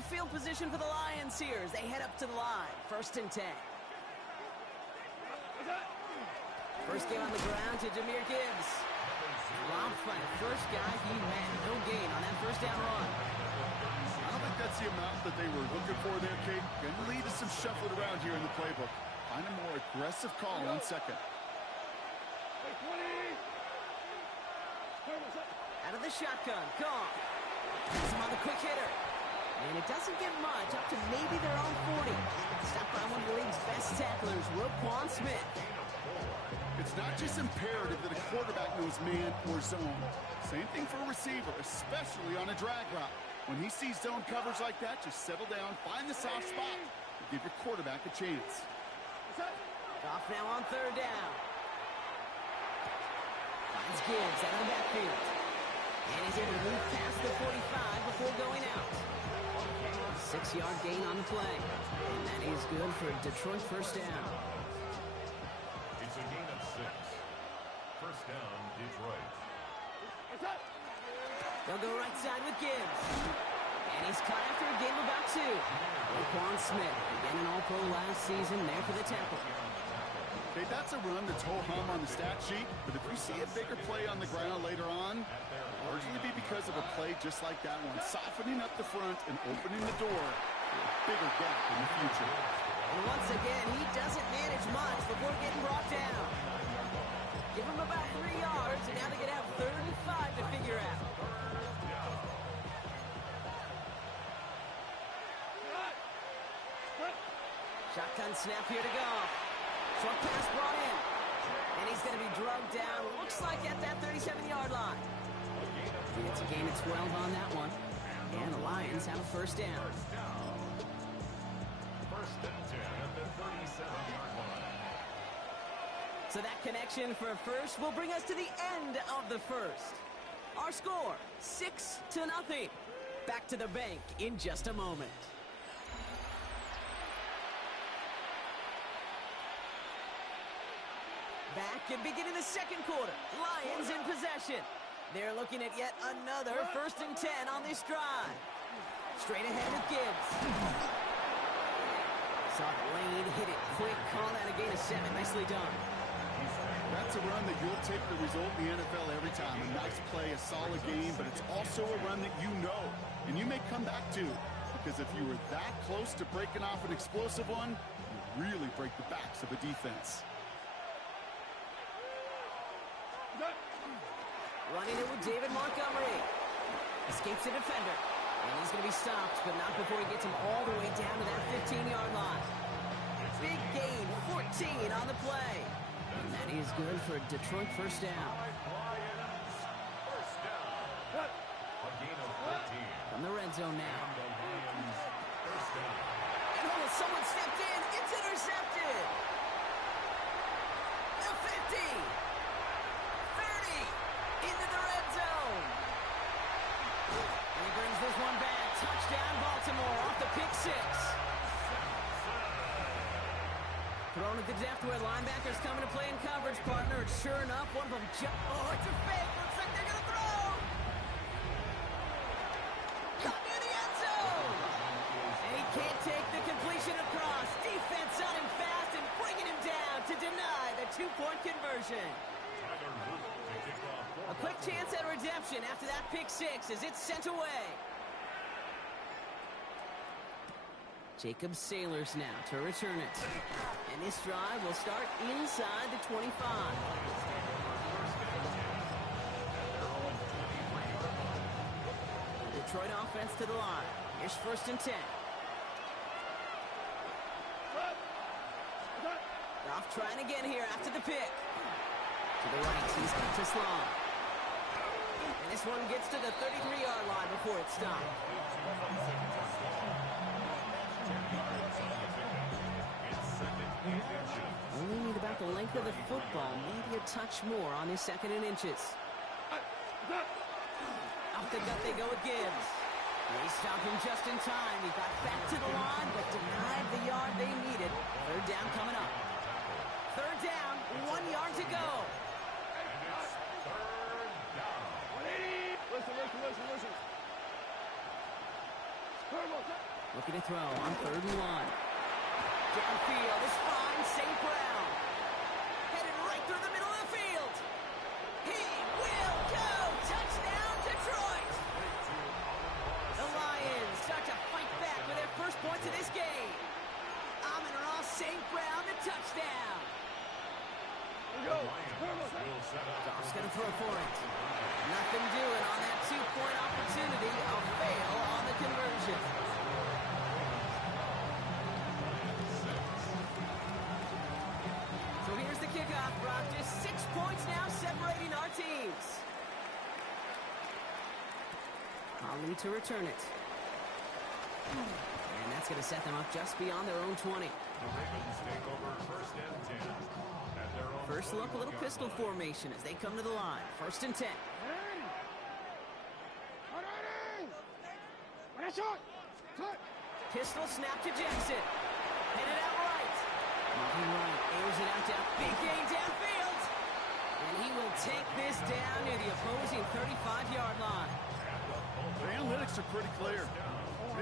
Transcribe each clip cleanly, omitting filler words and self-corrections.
Good field position for the Lions here as they head up to the line. 1st and 10. First game on the ground to Jahmyr Gibbs. Dropped by the first guy he met. No gain on that first down run. I don't think that's the amount that they were looking for there, Kate. Going to lead to some shuffling around here in the playbook. Find a more aggressive call on 2nd. Out of the shotgun. Gone. He's on the quick hitter. And it doesn't get much, up to maybe their own 40. Stopped by one of the league's best tacklers, Roquan Smith. It's not just imperative that a quarterback knows man or zone. Same thing for a receiver, especially on a drag route. When he sees zone coverage like that, just settle down, find the soft spot, and give your quarterback a chance. Off now on 3rd down. Finds Gibbs out of the backfield. And he's able to move past the 45 before going out. 6-yard gain on the play. And that is good for a Detroit first down. It's a gain of 6. First down, Detroit. They'll go right side with Gibbs. And he's caught after a game of about 2. Roquan Smith, again an All-Pro last season, there for the tackle. Okay, that's a run that's ho-hum on the stat sheet, but if we see a bigger play on the ground later on, it'll largely be because of a play just like that one, softening up the front and opening the door for a bigger gap in the future. And once again, he doesn't manage much before getting brought down. Give him about 3 yards, and now they're going to have 3rd and 5 to figure out. Shotgun snap here to go. Short pass brought in. And he's going to be drugged down, looks like at that 37-yard line. It's a gain of 12 on that one. And the Lions have a first down. First and 10 at the 37-yard line. So that connection for a first will bring us to the end of the first. Our score, 6-0. Back to the bank in just a moment. Back and beginning the 2nd quarter. Lions in possession. They're looking at yet another 1st and 10 on this drive. Straight ahead with Gibbs. Saw the lane, hit it quick, call that a gain of 7. Nicely done. That's a run that you'll take the result in the NFL every time. A nice play, a solid game, but it's also a run that you know, and you may come back to. Because if you were that close to breaking off an explosive one, you really break the backs of a defense. Running it with David Montgomery. Escapes the defender. And he's going to be stopped, but not before he gets him all the way down to that 15-yard line. Big gain, 14 on the play. And that is good for a Detroit first down. First down. A gain of 14. From the red zone now. First down. And hold on, someone stepped in. It's intercepted. The 50. Into the red zone. And he brings this one back. Touchdown, Baltimore, off the pick 6. Thrown at the depth where linebackers coming to play in coverage, partner. And sure enough, one of them oh, it's a fake. Looks like they're going to throw. Caught near the end zone. And he can't take the completion across. Defense on him fast and bringing him down to deny the 2-point conversion. A quick chance at redemption after that pick 6 as it's sent away. Jacob Sailors now to return it. And this drive will start inside the 25. Detroit offense to the line. Here's 1st and 10. Goff trying again here after the pick. To the right, he's got to Sloan. And this one gets to the 33-yard line before it's stopped. Only need about the length of the football, maybe a touch more on his 2nd and inches. Off the gut they go with Gibbs. They stopped him just in time. He got back to the line, but denied the yard they needed. 3rd down coming up. 3rd down, 1 yard to go. Listen. Looking to throw on 3rd and 1. Downfield is fine. St. Brown. Headed right through the middle of the field. He will go. Touchdown, Detroit. The Lions start to fight back with their first points of this game. Amon-Ra St. Brown, the touchdown. Goff's going to throw for it. Nothing doing on that 2-point opportunity. A fail on the conversion. So here's the kickoff, Brock. Just 6 points now separating our teams. Ali to return it. And that's going to set them up just beyond their own 20. The Ravens take over 1st and 10. At their own First look, a little pistol formation as they come to the line. 1st and 10. Pistol snap to Jackson. Headed out right. Moving right. Airs it out down. Big gain downfield. And he will take this down near the opposing 35-yard line. The analytics are pretty clear.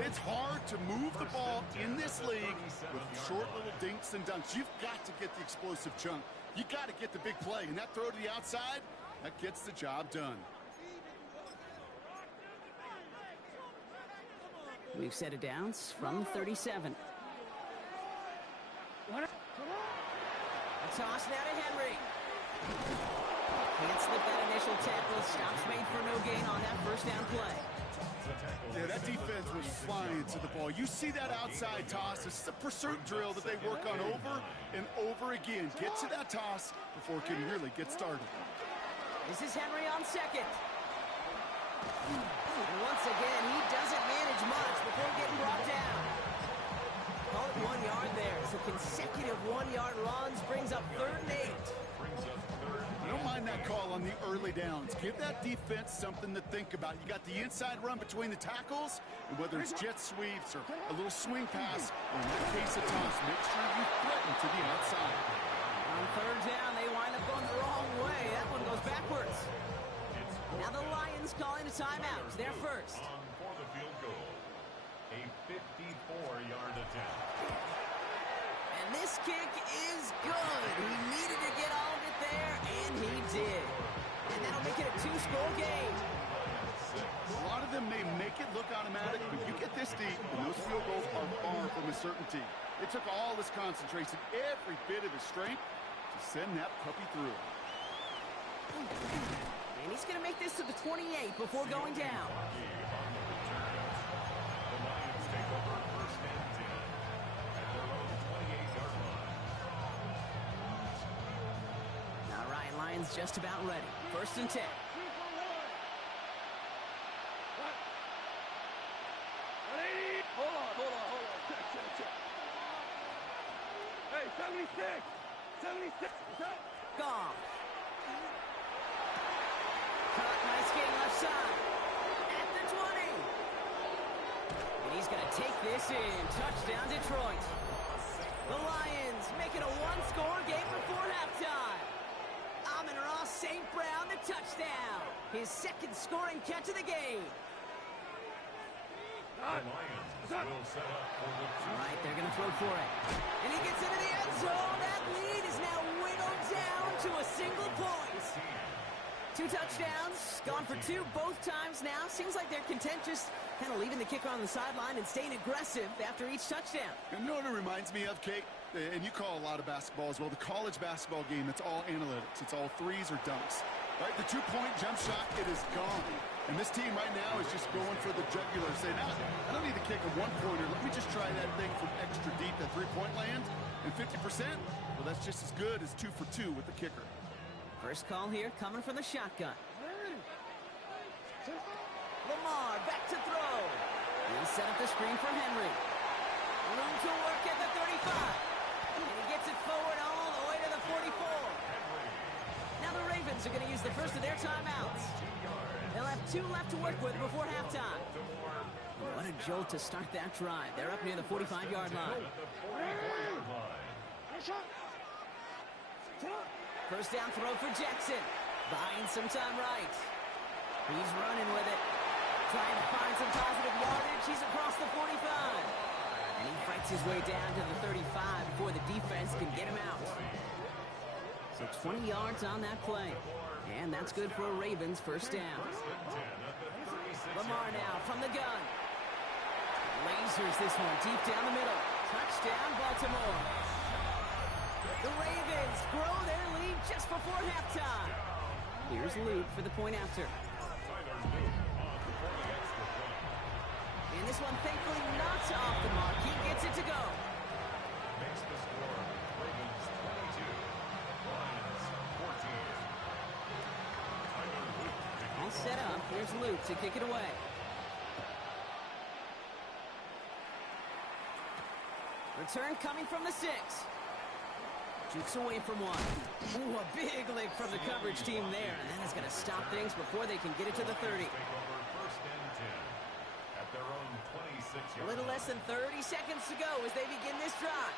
It's hard to move the ball in this league with short little dinks and dunks. You've got to get the explosive chunk. You got to get the big play. And that throw to the outside, that gets the job done. We've set it down from 37. A toss now to Henry. Can't slip that initial tackle. Stops made for no gain on that 1st down play. Yeah, that defense was flying to the ball. You see that outside toss. This is a pursuit drill that they work on over and over again. Get to that toss before it can really get started. This is Henry on 2nd. And once again, he doesn't manage much before getting brought down. Call it 1 yard there. So consecutive 1-yard runs brings up 3rd and 8. I don't mind that call on the early downs. Give that defense something to think about. You got the inside run between the tackles, and whether it's jet sweeps or a little swing pass, or in that case a toss, make sure you threaten to the outside. On 3rd down, they wind up going the wrong way. That one goes backwards. Now the Lions calling a timeout. They're first. For the field goal, a 54-yard attempt. And this kick is good. He needed to get all of it there, and he did. And that'll make it a 2-score game. A lot of them may make it look automatic, but you get this deep, and those field goals are far from a certainty. It took all his concentration, every bit of his strength, to send that puppy through. And he's going to make this to the 28 before going down. The Lions take over 1st and 10 at their own 28-yard line. All right, Lions just about ready. 1st and 10. Hold on. Check. Hey, 76. Goff. Cut, nice game left side. At the 20. And he's going to take this in. Touchdown, Detroit. The Lions make it a 1-score game before halftime. Amon-Ra St. Brown, the touchdown. His 2nd scoring catch of the game. The Lions will set up for the All right, they're going to throw for it. And he gets into the end zone. That lead is now whittled down to a single point. 2 touchdowns, gone for 2 both times now. Seems like they're content just kind of leaving the kicker on the sideline and staying aggressive after each touchdown. You know what it reminds me of, Kate? And you call a lot of basketball as well. The college basketball game, it's all analytics. It's all threes or dunks. Right? The 2-point jump shot, it is gone. And this team right now is just going for the jugular. Saying, I don't need to kick a 1-pointer. Let me just try that thing from extra deep, that 3-point land. And 50%, well, that's just as good as 2 for 2 with the kicker. First call here coming from the shotgun. Lamar back to throw. He'll set up the screen for Henry. Room to work at the 35. And he gets it forward all the way to the 44. Now the Ravens are going to use the first of their timeouts. They'll have 2 left to work with before halftime. What a jolt to start that drive. They're up near the 45-yard line. First down throw for Jackson. Buying some time right. He's running with it. Trying to find some positive yardage. He's across the 45. And he fights his way down to the 35 before the defense can get him out. So 20 yards on that play. And that's good for a Ravens first down. Lamar now from the gun. Lasers this one deep down the middle. Touchdown, Baltimore. The Ravens grow their lead just before halftime. Here's Luke for the point after. And this one thankfully not off the mark. He gets it to go. Makes the score Ravens 22, Lions 14. All set up. Here's Luke to kick it away. Return coming from the 6. Jukes away from one. Ooh, a big lick from the coverage team there. And that is going to stop things before they can get it to the 30. Take over first and 10 at their own 26 A little less than 30 seconds to go as they begin this drive.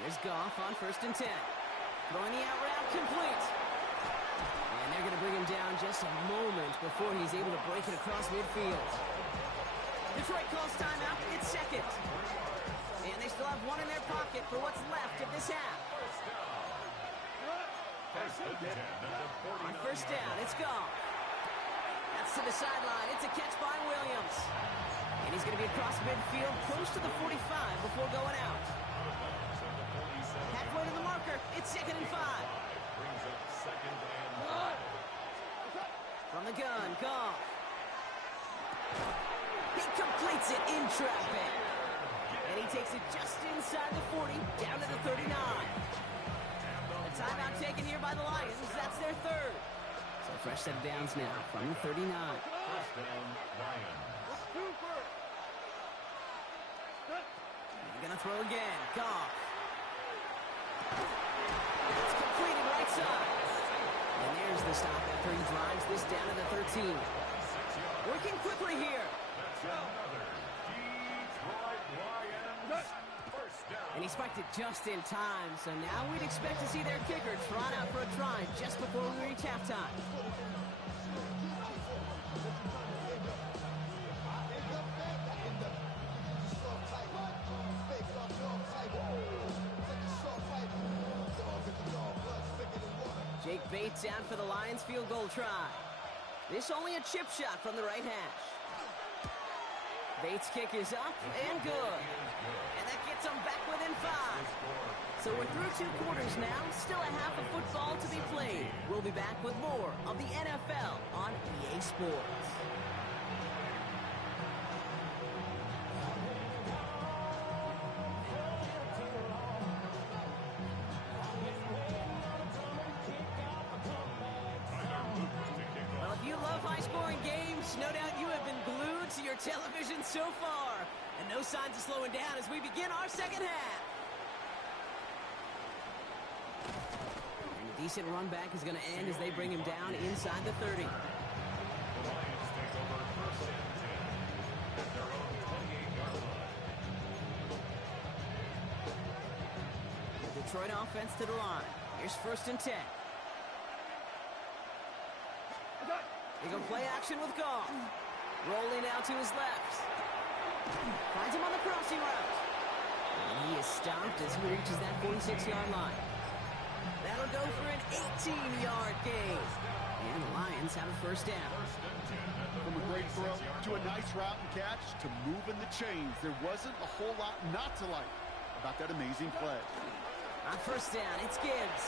Here's Goff on first and 10. Throwing the out route complete. And they're going to bring him down just a moment before he's able to break it across midfield. Detroit calls timeout. It's second. And they still have one in their pocket for what's left of this half. On first down, it's Goff. That's to the sideline. It's a catch by Williams. And he's going to be across midfield, close to the 45 before going out. Halfway to the marker. It's second and 5. Brings up second and 5. From the gun, Goff. He completes it in traffic. And he takes it just inside the 40, down to the 39. A timeout taken here by the Lions. That's their third. So a fresh set of downs now from the 39. First down, Lions. They're going to throw again. Goff. It's completed right side. And there's the stop after he drives this down to the 13. Working quickly here. Another Detroit Lions first down. And he spiked it just in time, so now we'd expect to see their kicker trot out for a try just before we reach halftime. Jake Bates out for the Lions field goal try. This only a chip shot from the right hash. Bates' kick is up and good. And that gets them back within 5. So we're through 2 quarters now. Still a half of football to be played. We'll be back with more of the NFL on EA Sports. Well, if you love high-scoring games, no doubt you have been glued to your television so far. And no signs of slowing down as we begin our second half. And a decent run back is going to end as they bring him down inside the 30. The Lions take over first and 10 at their own 28-yard line. The Detroit offense to the line. Here's first and 10. They go play action with Goff. Rolling out to his left. Finds him on the crossing route. And he is stopped as he reaches that 46-yard line. That'll go for an 18-yard gain. And the Lions have a first down. From a great throw to a nice route and catch to moving the chains. There wasn't a whole lot not to like about that amazing play. On first down, it's Gibbs.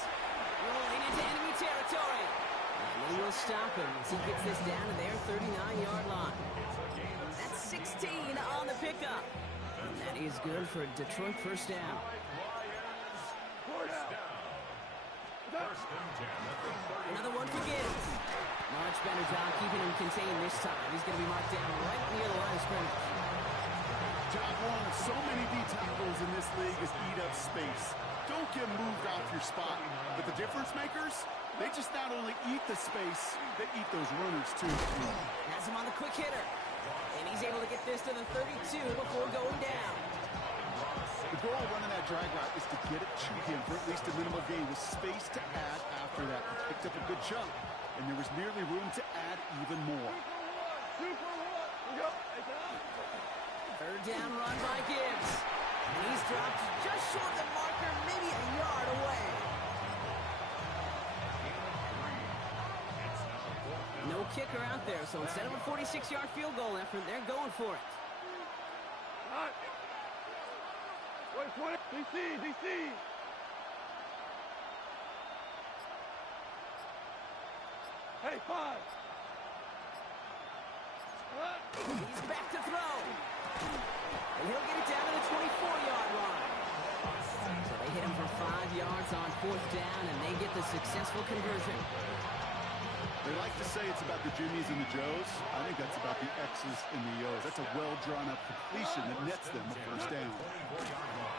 Rolling into enemy territory. And they will stop him as he gets this down to their 39-yard line. That's 16 on the pickup. And that is good for a Detroit first down. First and 10 at the 30. Another one for Gibbs. Much better job keeping him contained this time. He's going to be marked down right near the line of scrimmage. Job one of so many D tackles in this league is eat up space. Don't get moved off your spot. But the difference makers, they just not only eat the space, they eat those runners too. Has him on the quick hitter. And he's able to get this to the 32 before going down. The goal of running that drag route is to get it to him for at least a minimal gain with space to add after that. He picked up a good chunk, and there was nearly room to add even more. Super one. Go. Third down run by Gibbs. And he's dropped just short of the marker, maybe a yard away. No kicker out there, so instead of a 46-yard field goal effort, they're going for it. Wait, DC. Hey, 5. He's back to throw. And he'll get it down to the 24-yard line. So they hit him for 5 yards on fourth down, and they get the successful conversion. They like to say it's about the Jimmies and the Joes. I think that's about the X's and the O's. That's a well-drawn-up completion that nets them a first down.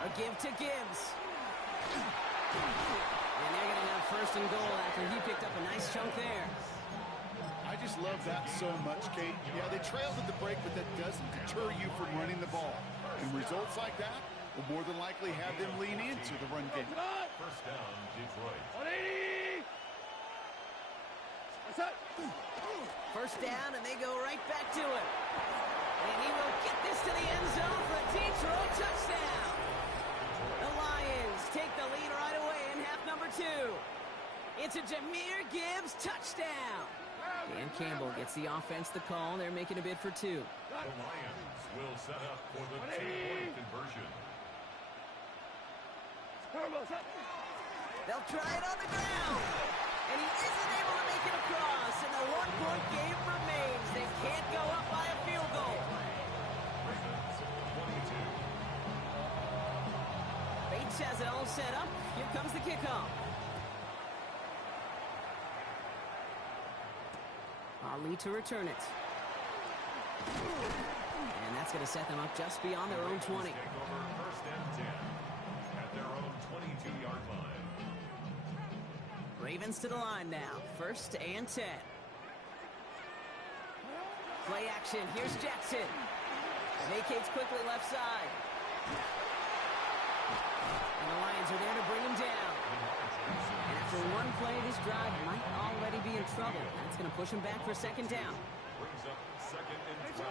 A give to Gibbs. And they're going to have first and goal after he picked up a nice chunk there. I just love that so much, Kate. Yeah, they trailed at the break, but that doesn't deter you from running the ball. And results like that will more than likely have them lean into the run game. First down, Detroit. 180. First down, and they go right back to it. And he will get this to the end zone for a Detroit touchdown. The Lions take the lead right away in half number 2. It's a Jahmyr Gibbs touchdown. Dan Campbell gets the offense the call. They're making a bid for 2. The Lions will set up for the 2-point conversion. They'll try it on the ground. And he isn't able to make it across. And the 1-point game remains. They can't go up by a field goal. Ravens, 22. Bates has it all set up. Here comes the kickoff. Ali to return it. And that's going to set them up just beyond their own 20. Take over first and 10 at their own 22-yard line. Ravens to the line now. First and 10. Play action. Here's Jackson. Vacates quickly left side. And the Lions are there to bring him down. And after one play, this drive might already be in trouble. That's going to push him back for second down. Brings up second and 12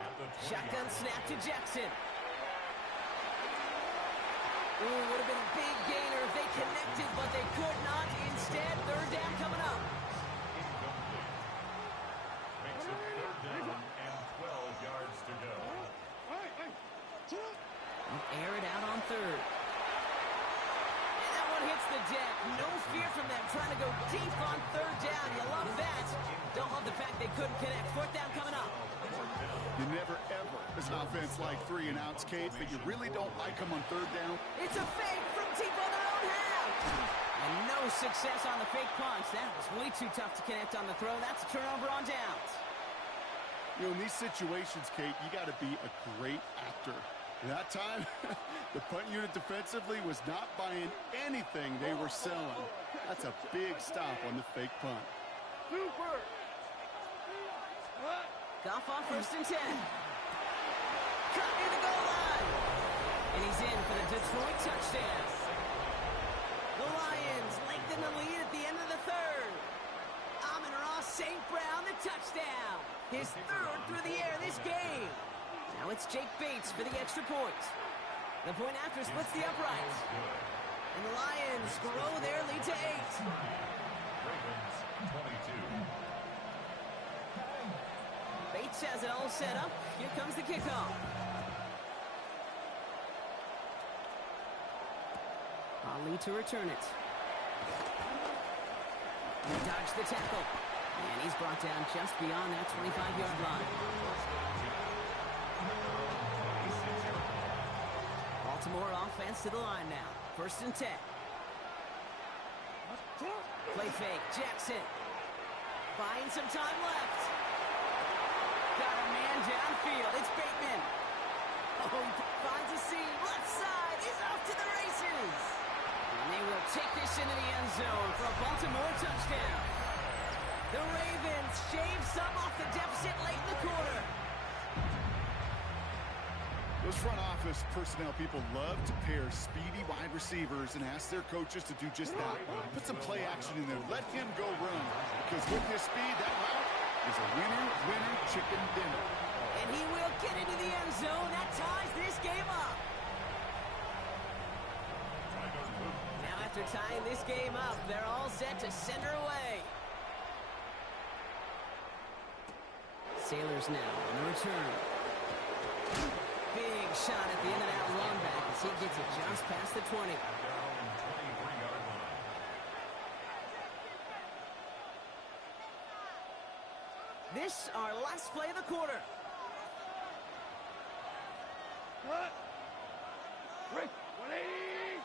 at the 20. Shotgun snap to Jackson. Ooh, would have been a big gainer if they connected, but they could not. Instead, third down coming up. Incomplete. Makes it third down and 12 yards to go. Air it out on third. And that one hits the deck. No fear from them trying to go deep on third down. You love that. Don't love the fact they couldn't connect. Fourth down coming up. You never, ever, as an offense, like 3 and outs, Kate, but you really don't like them on third down. It's a fake from deep on their own half. And no success on the fake punch. That was way too tough to connect on the throw. That's a turnover on downs. You know, in these situations, Kate, you got to be a great actor. That time, the punt unit defensively was not buying anything they were selling. That's a big stop on the fake punt. Super. Goff off first and 10. Cut near the goal line. And he's in for the Detroit touchdown. The Lions lengthen the lead at the end of the third. Amon-Ra St. Brown, the touchdown. His third through the air this game. Now it's Jake Bates for the extra point. The point after splits the uprights. And the Lions grow their lead to 8. Ravens, 22. Bates has it all set up. Here comes the kickoff. Ali to return it. He dodged the tackle. And he's brought down just beyond that 25-yard line. Baltimore offense to the line now. First and 10. Play fake. Jackson. Buying some time left. Got a man downfield. It's Bateman. Oh, he finds a seam. Left side. He's off to the races. And they will take this into the end zone for a Baltimore touchdown. The Ravens shave some off the deficit late in the quarter. Those front office personnel people love to pair speedy wide receivers and ask their coaches to do just that. Put some play action in there. Let him go run. Because with his speed, that route is a winner, winner, chicken dinner. And he will get into the end zone. That ties this game up. Now after tying this game up, they're all set to send her away. Sailors now on the return. Big shot at the end of that run back as he gets it just past the 20. This our last play of the quarter. Cut. Rick, 180.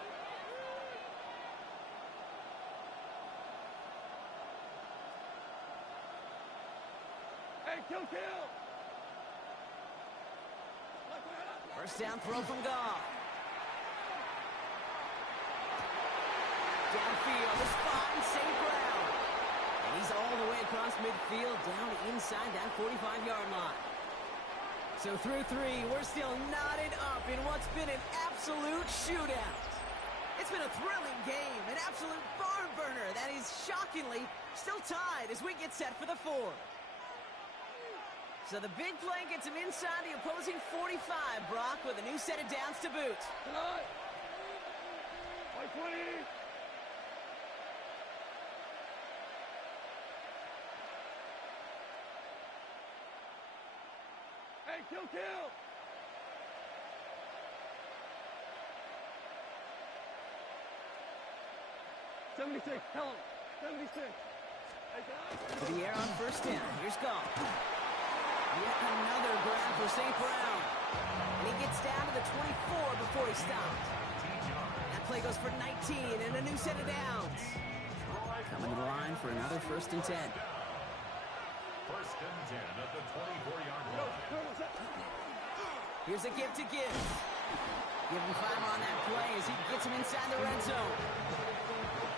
Hey, kill. First down throw from Goff. Downfield, this fine St. Brown. And he's all the way across midfield, down inside that 45-yard line. So through three, we're still knotted up in what's been an absolute shootout. It's been a thrilling game, an absolute barn burner that is shockingly still tied as we get set for the fourth. So the big play gets him inside the opposing 45, Brock, with a new set of downs to boot. Tonight. 20. Hey, kill. 76, tell him. 76. Hey, to the air on first down. Here's Goff. Yet another grab for St. Brown. And he gets down to the 24 before he stopped. That play goes for 19 and a new set of downs. Coming to the line for another 1st and 10. 1st and 10 at the 24-yard line. Here's a give to Gibbs. Give him 5 on that play as he gets him inside the red zone.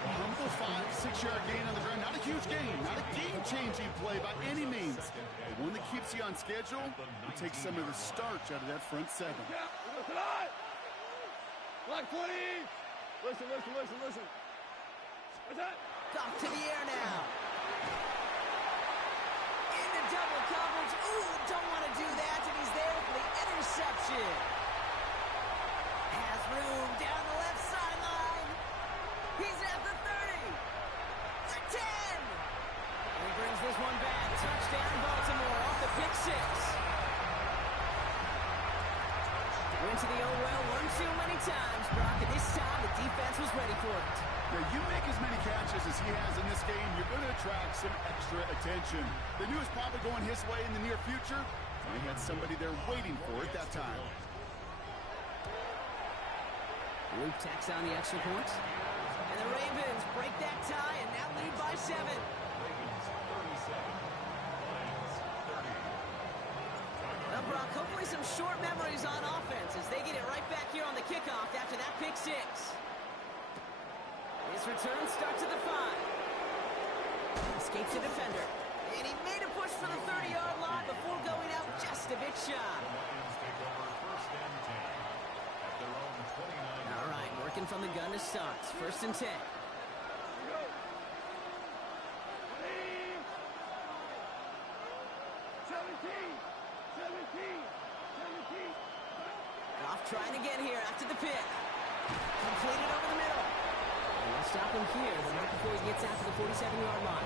A humble 5-6-yard gain on the ground. Not a huge gain, not a game-changing play by any means. But one that keeps you on schedule and takes some of the starch out of that front seven. Black 20. Listen. What's that? Goff to the air now. Into double coverage. Ooh, don't want to do that, and he's there for the interception. Has room down the left sideline. He's at the 30. The 10. And he brings this one back. Touchdown, Baltimore, off the pick 6. Went to the old well one too many times, Brock, and this time the defense was ready for it. Now, you make as many catches as he has in this game, you're going to attract some extra attention. They knew it was probably going his way in the near future, and they had somebody there waiting for it that time. Luke tacks on the extra point. And the Ravens break that tie and now lead by 7. Ravens 37, Lions 30. Now, Brock, hopefully some short memories on offense as they get it right back here on the kickoff after that pick 6. His return starts at the 5. Escapes the defender. And he made a push for the 30-yard line before going out just a bit shy. Lions take over 1st and 10 at their own 29. All right, working from the gun to start. 1st and 10. 17. Goff trying again here after the pick. Completed over the middle. And they'll stop him here, but not before he gets out to the 47-yard line.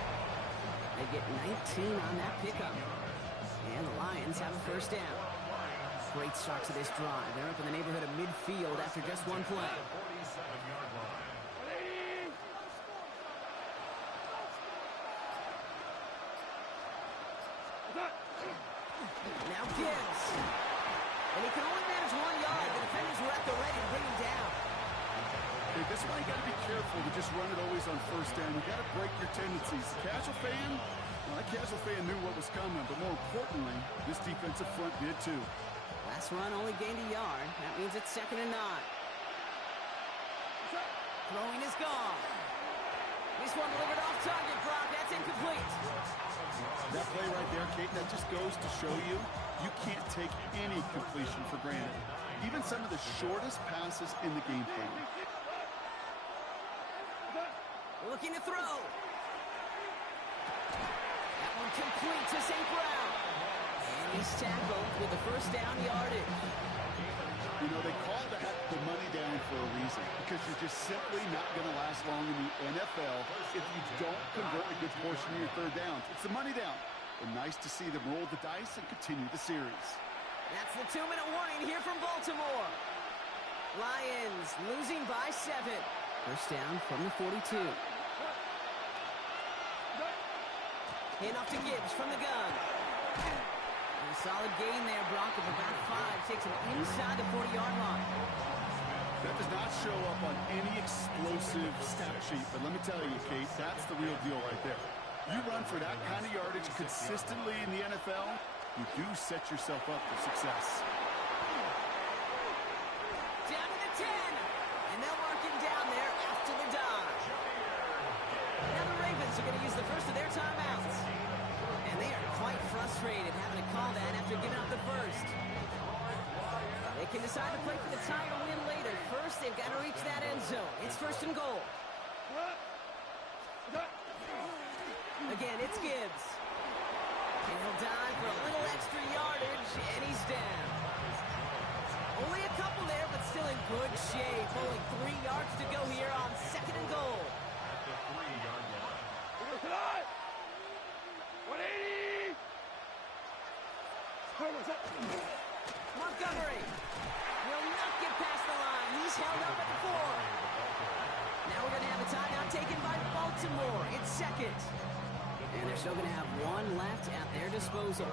They get 19 on that pickup. And the Lions have a 1st down. Great start to this drive. They're up in the neighborhood of midfield after just one play. 47-yard line. Now Gibbs. And he can only manage 1 yard. The defenders were at the ready to bring him down. Hey, this is why you got to be careful to just run it always on 1st down. You got to break your tendencies. Casual fan, well, that casual fan knew what was coming, but more importantly, this defensive front did too. Last run only gained a yard. That means it's 2nd and 9. Throwing is gone. This one delivered off target, Brock. That's incomplete. That play right there came Kate, that just goes to show you, you can't take any completion for granted. Even some of the shortest passes in the game plan. Looking to throw. That one complete to St. Brown. And he's tackled with the first down yardage. You know, they call that the money down for a reason, because you're just simply not going to last long in the NFL if you don't convert a good portion of your third downs. It's the money down. And nice to see them roll the dice and continue the series. That's the 2-minute warning here from Baltimore. Lions losing by 7. First down from the 42. Handoff to Gibbs from the gun. And a solid gain there, Brock, of about 5. Takes him inside the 40-yard line. That does not show up on any explosive stat sheet, but let me tell you, Kate, that's the real deal right there. You run for that kind of yardage consistently in the NFL, you do set yourself up for success. Down to the 10. And they'll mark him down there after the dodge. Now the Ravens are going to use the first of their timeouts. And they are quite frustrated having to call that after giving up the first. They can decide to play for the tie or win later. First, they've got to reach that end zone. It's first and goal. Again, it's Gibbs. And he'll dive for a little extra yardage, and he's down. Only a couple there, but still in good shape. Only 3 yards to go here on second and goal. At the 3-yard line. 180! Montgomery will not get past the line. He's held up at the 4. Now we're going to have a timeout taken by Baltimore. It's second. And they're still going to have 1 left at their disposal.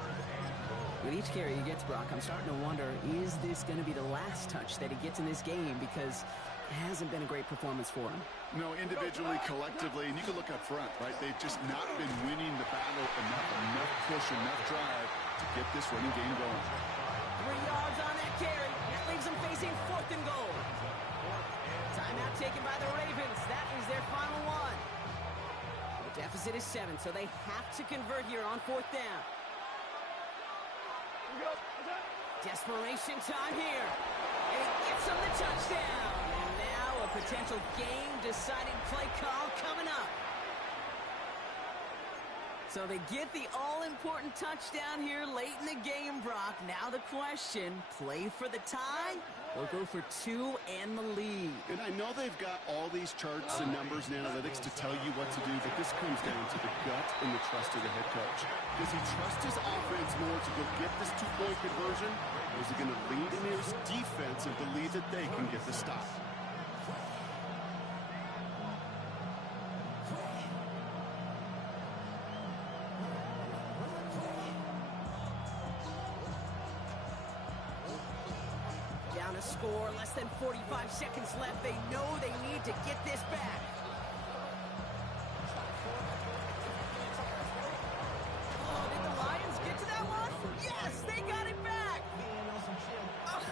With each carry he gets, Brock, I'm starting to wonder, is this going to be the last touch that he gets in this game? Because it hasn't been a great performance for him. No, individually, collectively, and you can look up front, right? They've just not been winning the battle enough push, enough drive to get this running game going. 3 yards on that carry. That leaves them facing fourth and goal. Timeout taken by the Ravens. That is their final one. The deficit is 7, so they have to convert here on fourth down. Desperation time here. And he gets them the touchdown. And now a potential game-deciding play call coming up. So they get the all-important touchdown here late in the game, Brock. Now the question, play for the tie or go for 2 and the lead? And I know they've got all these charts and numbers and analytics to tell you what to do, but this comes down to the gut and the trust of the head coach. Does he trust his offense more to go get this 2-point conversion, or is he going to lean in his defense and believe that they can get the stop? Down a score, less than 45 seconds left. They know they need to get this back. Oh, did the Lions get to that one? Yes, they got it back.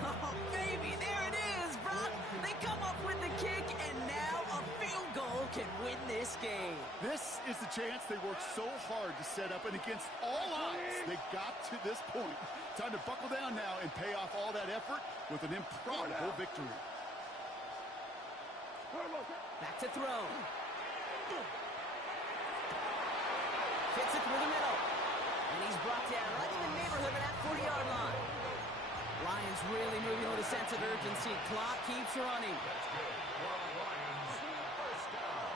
Oh, baby, there it is, Brock. They come up with the kick, and now a field goal can win this game. This is the chance they worked so hard to set up, and against all odds, they got to this point. Time to buckle down now and pay off all that effort with an improbable victory. Back to throw. Fits it through the middle. And he's brought down right in the neighborhood of that 40-yard line. Lions really moving with a sense of urgency. Clock keeps running.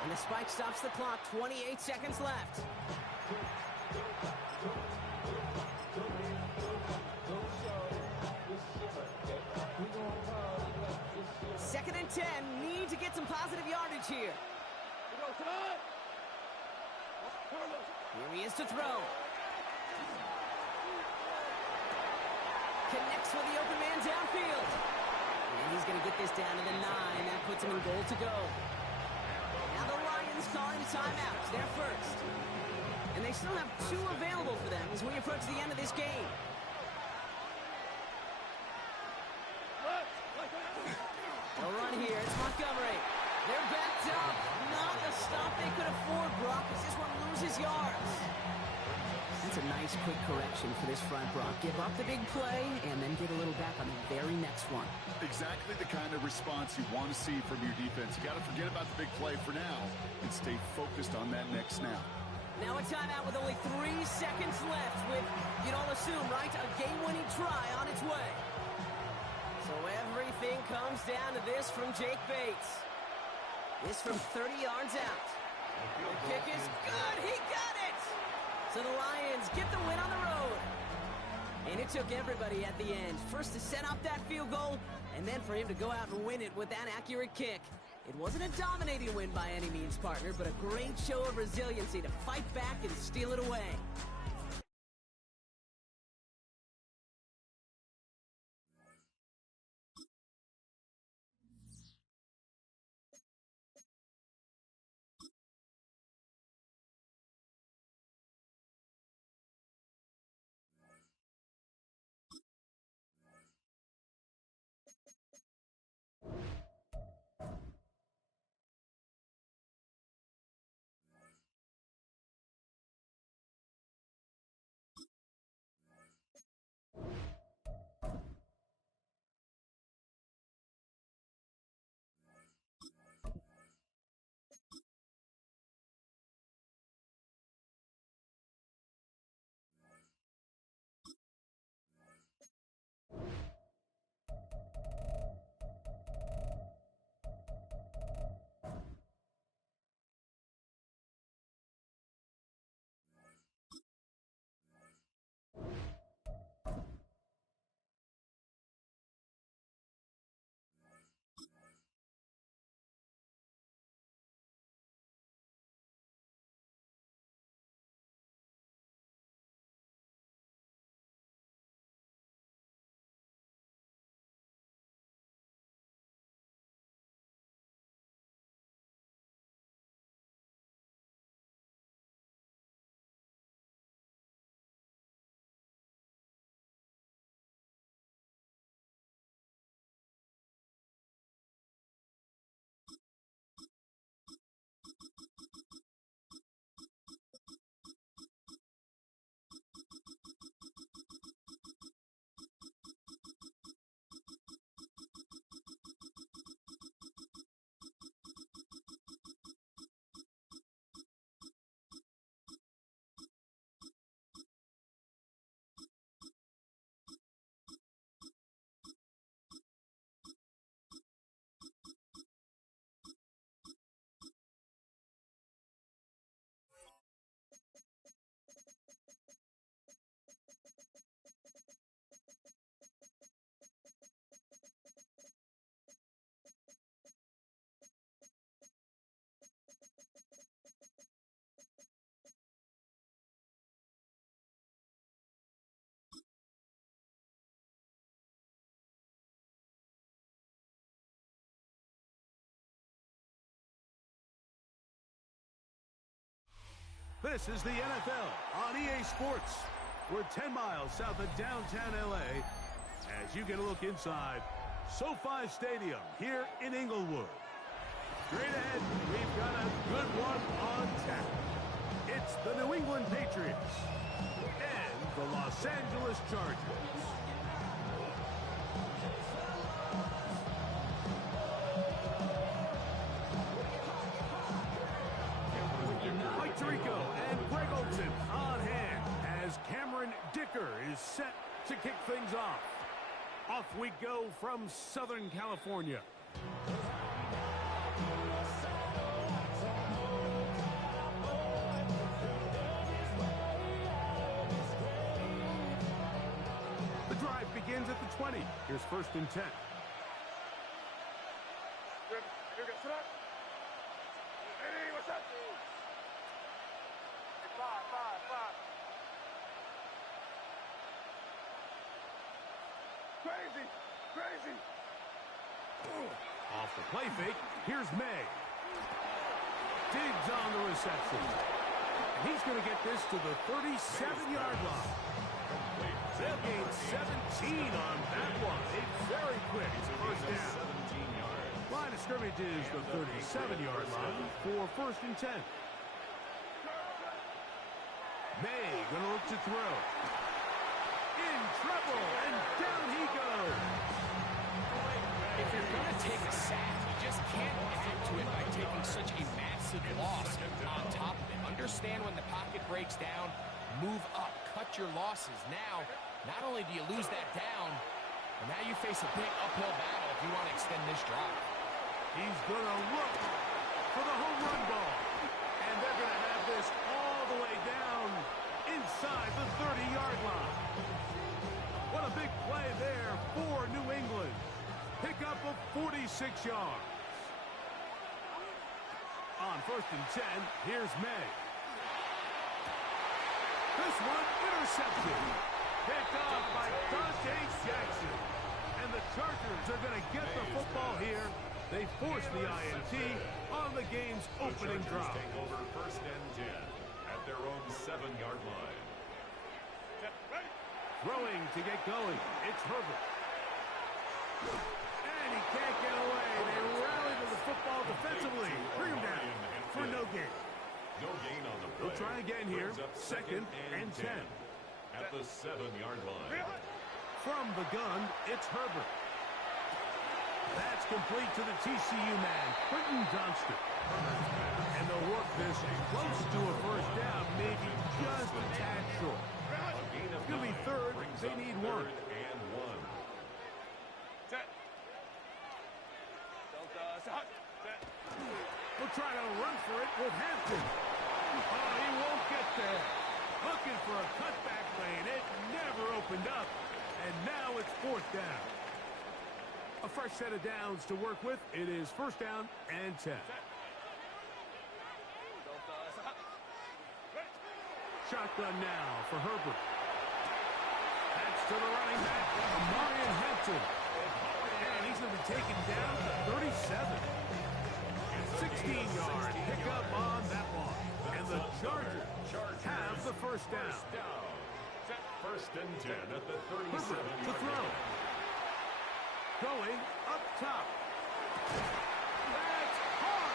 And the spike stops the clock. 28 seconds left. Second and 10. Need to get some positive yardage here. Here he is to throw. Connects with the open man downfield. And he's going to get this down to the 9. That puts him in goal to go. Now the Lions calling the timeouts. They're first. And they still have 2 available for them as we approach the end of this game. A run here. It's Montgomery. They're backed up. Not a stop they could afford, Brock, as this one loses yards. That's a nice nice quick correction for this front, Brock. Give up the big play and then get a little back on the very next one. Exactly the kind of response you want to see from your defense. You got to forget about the big play for now and stay focused on that next snap. Now a timeout with only 3 seconds left with, you'd all assume, right, a game-winning try on its way. So everything comes down to this from Jake Bates. This from 30 yards out. The kick is good. He got it. So the Lions get the win on the road. And it took everybody at the end. First to set up that field goal, and then for him to go out and win it with that accurate kick. It wasn't a dominating win by any means, partner, but a great show of resiliency to fight back and steal it away. This is the NFL on EA Sports. We're 10 miles south of downtown LA as you get a look inside SoFi Stadium here in Inglewood. Straight ahead, we've got a good one on tap. It's the New England Patriots and the Los Angeles Chargers. Mike Tirico and Greg Olsen on hand as Cameron Dicker is set to kick things off. Off we go from Southern California. The drive begins at the 20. Here's 1st and 10. Crazy. Off the play fake, here's May. Digs on the reception. And he's going to get this to the 37-yard line. They'll gain 17 on that one. A very quick first down. Line of scrimmage is the 37-yard line for 1st and 10. May gonna look to throw. In trouble, and down he goes. If you're going to take a sack, you just can't add to it by taking such a massive loss on top of it. Understand when the pocket breaks down, move up, cut your losses. Now, not only do you lose that down, but now you face a big uphill battle if you want to extend this drive. He's gonna look for the home run ball. And they're gonna have this all the way down inside the 30-yard line. What a big play there for New England. Pickup of 46 yards. On 1st and 10, here's May. This one intercepted. Picked off by Dante Jackson. And the Chargers are going to get the football here. They force the INT on the game's opening drive. Take over 1st and 10 at their own 7-yard line. Throwing to get going. It's Herbert. And he can't get away. They rally to the football defensively. Bring him down for no gain. No gain on the play. We'll try again here. 2nd and 10. At the 7-yard line. From the gun, it's Herbert. That's complete to the TCU man, Quentin Johnston. And they'll work this close to a 1st down, maybe just a tad short. It's going to be 3rd. They need 1. 3rd and 1. We'll try to run for it with Hampton. Oh, he won't get there. Looking for a cutback lane. It never opened up. And now it's 4th down. A fresh set of downs to work with. It is 1st down and 10. Shotgun now for Herbert. That's to the running back, Amarian Hampton. And he's going to be taken down to 37. 16-yard pickup on that one. And the Chargers have the 1st down. 1st and 10 at the Herbert 37-yard to throw. line. Going up top. That's hard.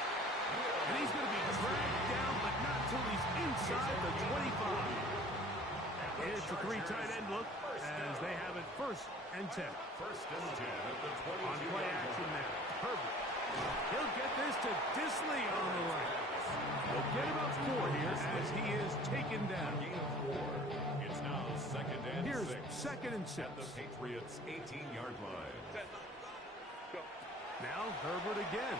And he's going to be dragged down, but not till he's inside the 25. It's a 3 tight end look as they have it 1st and 10. 1st and 10 at the 22-yard On play action line. now. Herbert. He'll get this to Disley on the right. They'll get him up 4 here as he is taken down. Gain of 4. It's now 2nd and Here's 6. 2nd and 6. At the Patriots' 18-yard line. Now Herbert again.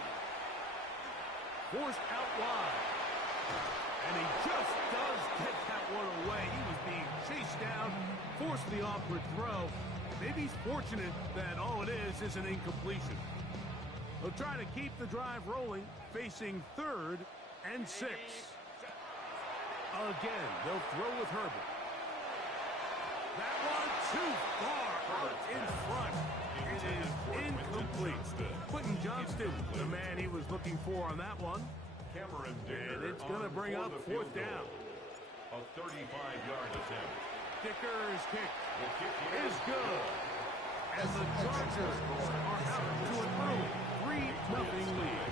Forced out wide. And he just does get that one away. He was being chased down, forced the awkward throw. Maybe he's fortunate that all it is an incompletion. They'll try to keep the drive rolling, facing 3rd and 6. Again, they'll throw with Herbert. That one too far out in front. It is incomplete. Quentin Johnston, the man he was looking for on that one. Cameron And Dicker it's going to on bring for up the 4th field down. goal. A 35-yard attempt. Dicker's kick The kick is good. As the Chargers are out to an early 3-0 lead.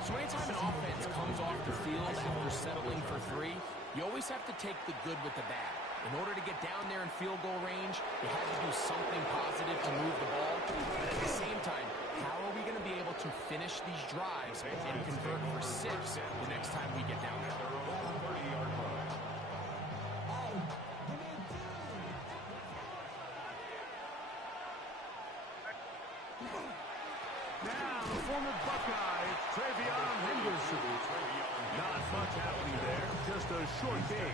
So anytime an offense comes off the field after settling for 3, you always have to take the good with the bad. In order to get down there in field goal range, you have to do something positive to move the ball. But at the same time, how are we going to be able to finish these drives and convert for 6 the next time we get down there? Their own 30-yard line. Now, the former Buckeye, it's Travion Henderson. Not much happening there, just a short gain.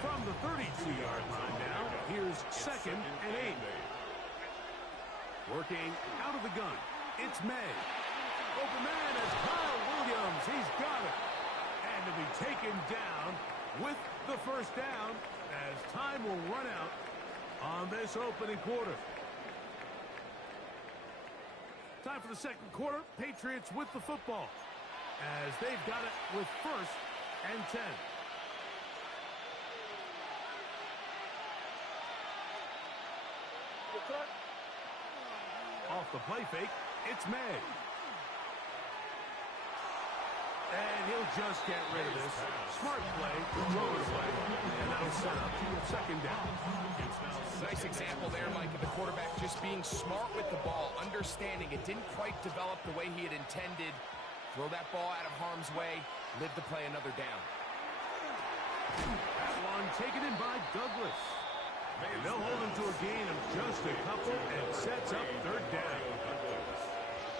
From the 32-yard line now, here's 2nd and 8. Working out of the gun, it's May. Open man is Kyle Williams. He's got it. And to be taken down with the 1st down as time will run out on this opening quarter. Time for the 2nd quarter. Patriots with the football as they've got it with 1st and 10. Off the play fake, it's May. And he'll just get rid of this. Smart play, throw it away, and that'll set up second down. Nice example there, Mike, of the quarterback just being smart with the ball, understanding it didn't quite develop the way he had intended. Throw that ball out of harm's way, live to play another down. That one taken in by Douglas. And they'll hold him to a gain of just a couple and sets up third down.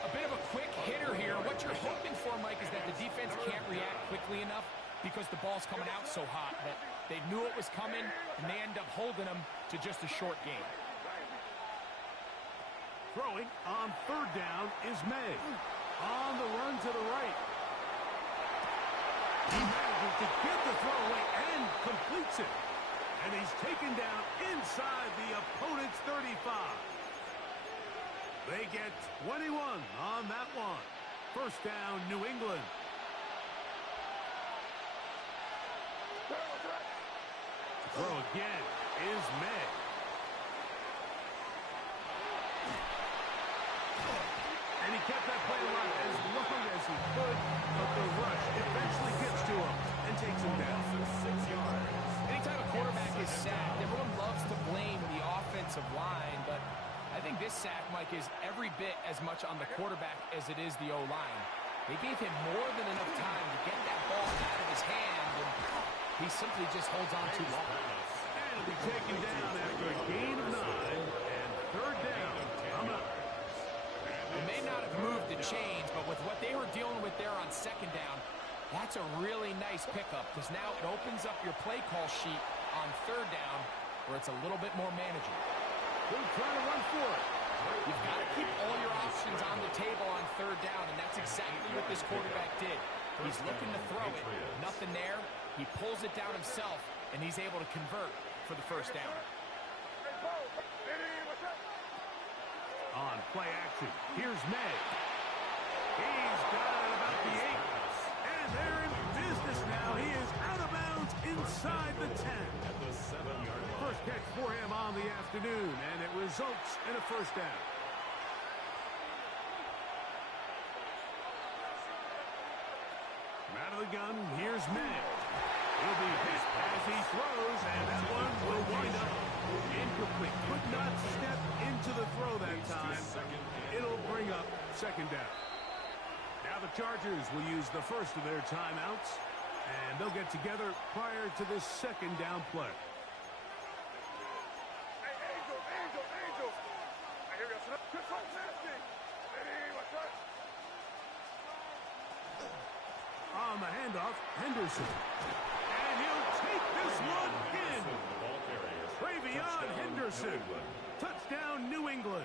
A bit of a quick hitter here. What you're hoping for, Mike, is that the defense can't react quickly enough because the ball's coming out so hot that they knew it was coming, and they end up holding them to just a short gain. Throwing on third down is May. On the run to the right. He manages to get the throw away and completes it. And he's taken down inside the opponent's 35. They get 21 on that one. First down, New England. Throw again is May. And he kept that play alive as long as he could, but the rush eventually gets to him and takes him down for 6 yards. Anytime a quarterback is sacked, everyone loves to blame the offensive line, but I think this sack, Mike, is every bit as much on the quarterback as it is the O-line. They gave him more than enough time to get that ball out of his hand, and he simply just holds on too long. And he'll be taken down after a gain of 9 and third down. I'm up. They may not have moved the chains, but with what they were dealing with there on second down, that's a really nice pickup because now it opens up your play call sheet on third down where it's a little bit more manageable. They'll try to run for it. You've got to keep all your options on the table on third down, and that's exactly what this quarterback did. He's looking to throw it. Nothing there. He pulls it down himself, and he's able to convert for the first down. On play action, here's May. He's got it about the 8. And they're in business now. He is out of bounds inside the 10. First catch for him on the afternoon, and it results in a first down. From out of the gun, here's May. He'll be hit as he throws, and that one will wind up incomplete. Could not step into the throw that time. It'll bring up second down. Now the Chargers will use the first of their timeouts, and they'll get together prior to this second down play. On the handoff, Henderson. And he'll take this one in. Travion Henderson. Touchdown, New England.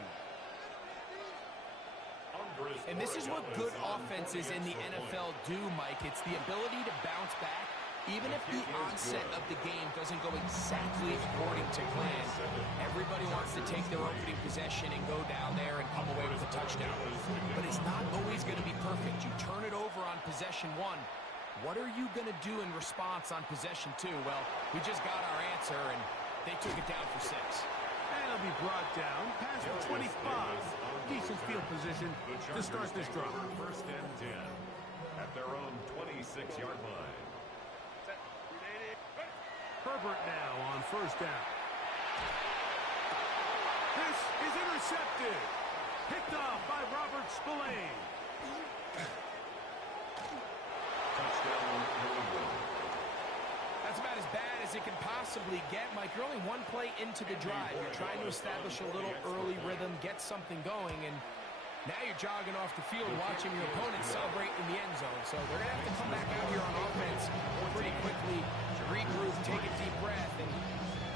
And this is what good offenses in the NFL do, Mike. It's the ability to bounce back, even if the onset of the game doesn't go exactly according to plan. Everybody wants to take their opening possession and go down there and come away with a touchdown. But it's not always going to be perfect. You turn it over on possession 1. What are you going to do in response on possession 2? Well, we just got our answer, and they took it down for 6. And it'll be brought down past the 25. Decent field position to start this drive. First and 10 at their own 26-yard line. Herbert now on first down. This is intercepted. Picked off by Robert Spillane. Touchdown, New England. That's about as bad as it can possibly get, Mike. You're only one play into the drive. You're trying to establish a little early rhythm, get something going, and now you're jogging off the field watching your opponent celebrate in the end zone. So they're going to have to come back out here on offense pretty quickly, regroup, take a deep breath, and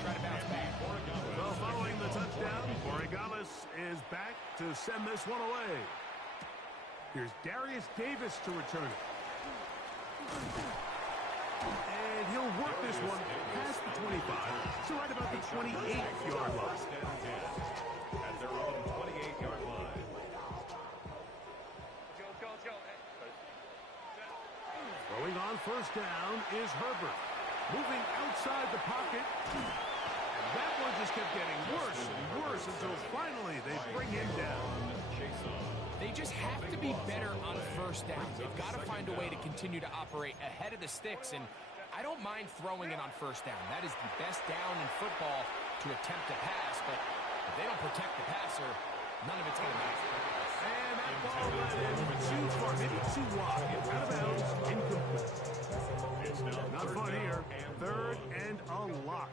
try to bounce back. So following the touchdown, Borregales is back to send this one away. Here's Darius Davis to return it. And he'll work this one past the 25, so right about the 28-yard line. First and 10 at their own 28-yard line. Throwing on first down is Herbert. Moving outside the pocket. And that one just kept getting worse and worse until finally they bring him down. They just have to be better on first down. They've got to find a way to continue to operate ahead of the sticks, and I don't mind throwing it on first down. That is the best down in football to attempt to pass, but if they don't protect the passer, none of it's going to matter. And that ball went in too far, maybe too wide. Out of bounds, incomplete. Not fun here. Third and a lot.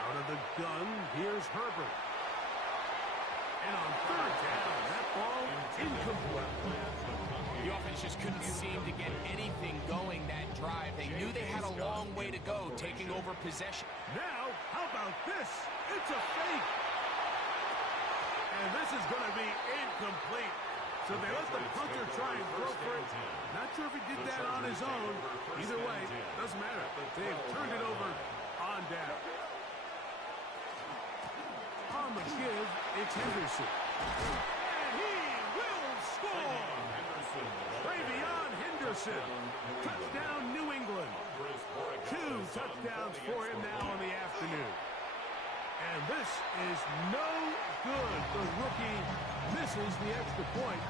Out of the gun, here's Herbert. And on third down, that ball incomplete. The offense just couldn't seem to get anything going that drive. They knew they had a long way to go taking over possession. Now, how about this? It's a fake. And this is going to be incomplete. So they let the punter try and throw for it. Not sure if he did that on his own. Either way, doesn't matter. They've turned it over on down. On the give, it's Henderson. And he will score! Travion Henderson. Touchdown, New England. 2 touchdowns for him now in the afternoon. And this is no good. The rookie misses the extra point.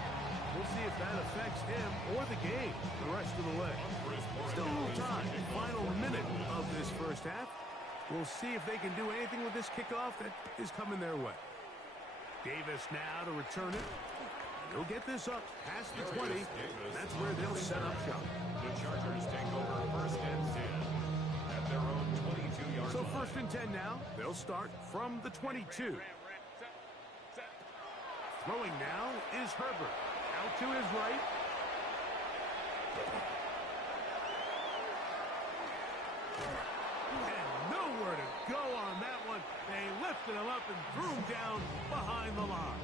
We'll see if that affects him or the game the rest of the way. Still a little time. Final minute of this first half. We'll see if they can do anything with this kickoff that is coming their way. Davis now to return it. He'll get this up past the 20. That's where they'll set up shop. The Chargers take over first and 10 at their own 22-yard line. So first and 10 now. They'll start from the 22. Throwing now is Herbert. Out to his right. And nowhere to go on that one. They lifted him up and threw him down behind the line.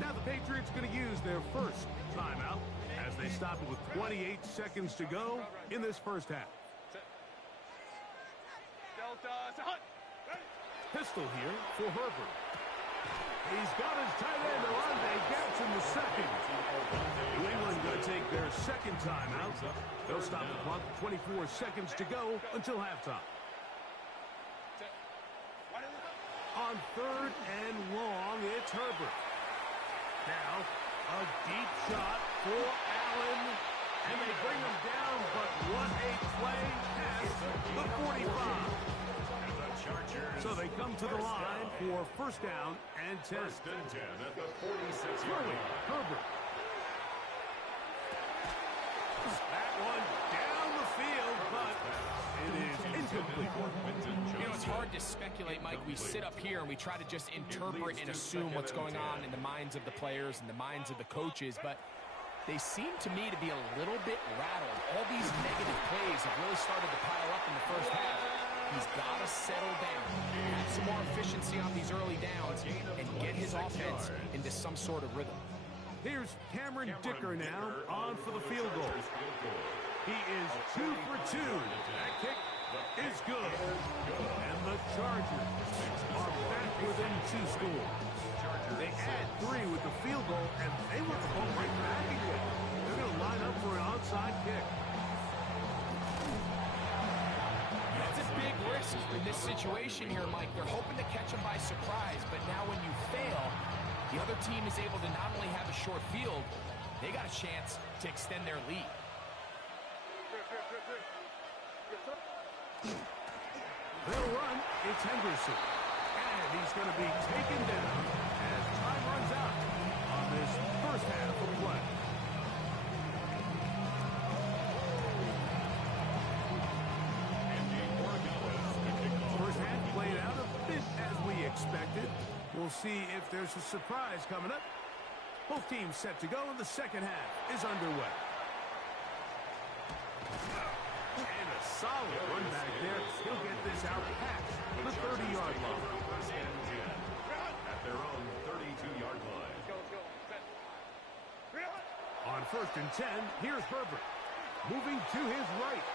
Now the Patriots going to use their first timeout as they stop it with 28 seconds to go in this first half. Pistol here for Herbert. He's got his tight end, Alonde Gadsden, the second. New England going to take their second timeout. They'll stop the clock, 24 seconds to go until halftime. On third and long, it's Herbert. Now, a deep shot for Allen, and they bring him down, but what a play past the 45. So they come to the line for first down and 10. First and 10 at the 46-yard line. Herbert. That one down the field, but it is incomplete. You know, it's hard to speculate, Mike. We sit up here and we try to just interpret and assume what's going on in the minds of the players and the minds of the coaches, but they seem to me to be a little bit rattled. All these negative plays have really started to pile up in the first half. He's got to settle down, have some more efficiency on these early downs, and get his offense into some sort of rhythm. Here's Cameron Dicker now on for the field goal. He is 2 for 2. That kick is good. And the Chargers are back within 2 scores. They add 3 with the field goal, and they want the ball right back again. They're going to line up for an onside kick. That's a big risk in this situation here, Mike. They're hoping to catch him by surprise, but now when you fail, the other team is able to not only have a short field, they got a chance to extend their lead. They'll run. It's Henderson. And he's going to be taken down as time runs out on this first half of play. First half played out a bit as we expected. We'll see if there's a surprise coming up. Both teams set to go, and the second half is underway. And a solid run back there. He'll get this out past the 30-yard line. First and 10 at their own 32-yard line. On first and 10, here's Herbert. Moving to his right.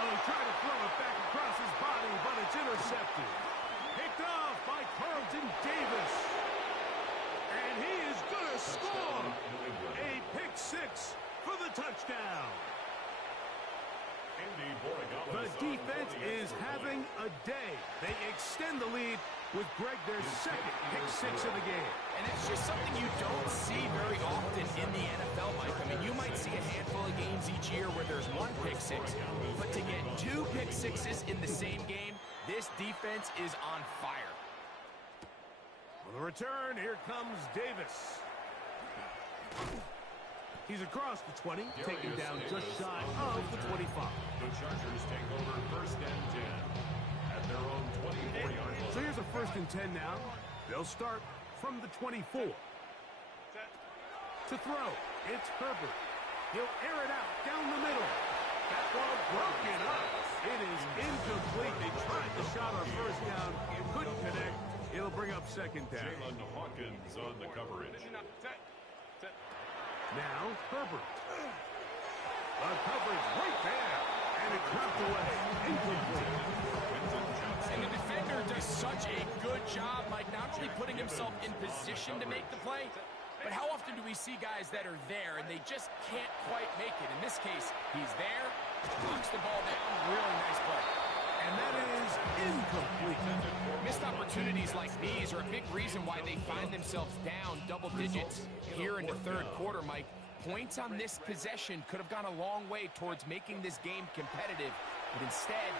Oh, he tried to throw it back across his body, but it's intercepted. Picked off by Carlton Davis. And he is going to score a pick 6 for the touchdown. The defense is having a day. They extend the lead with Greg their second pick six of the game. And it's just something you don't see very often in the NFL, Mike. I mean, you might see a handful of games each year where there's one pick six, but to get two pick sixes in the same game, this defense is on fire. On the return, here comes Davis. He's across the 20, taken down just shy of the 25. The Chargers take over first and 10 at their own 24-yard line. So here's a first and 10 now. They'll start from the 24. To throw, it's Herbert. He'll air it out down the middle. That ball broken up. It is incomplete. They tried the shot on first down. Couldn't connect. It'll bring up second down. Jalen Hawkins on the coverage. Now, Herbert. The coverage right there. And it dropped away. Incomplete. And the defender does such a good job, Mike, not only putting himself in position to make the play, but how often do we see guys that are there and they just can't quite make it? In this case, he's there, knocks the ball down, really nice play. And that is incomplete. Missed opportunities like these are a big reason why they find themselves down double digits here in the third quarter, Mike. Points on this possession could have gone a long way towards making this game competitive, but instead,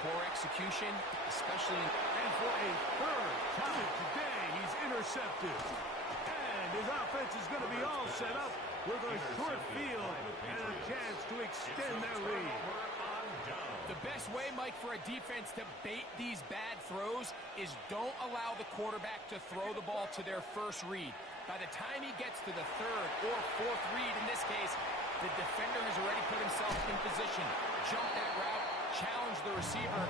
poor execution, especially in... And for a third time today, he's intercepted. And his offense is going to be all set up with a short field and a chance to extend their lead. The best way, Mike, for a defense to bait these bad throws is don't allow the quarterback to throw the ball to their first read. By the time he gets to the third or fourth read, in this case, the defender has already put himself in position, jumped that route, challenged the receiver,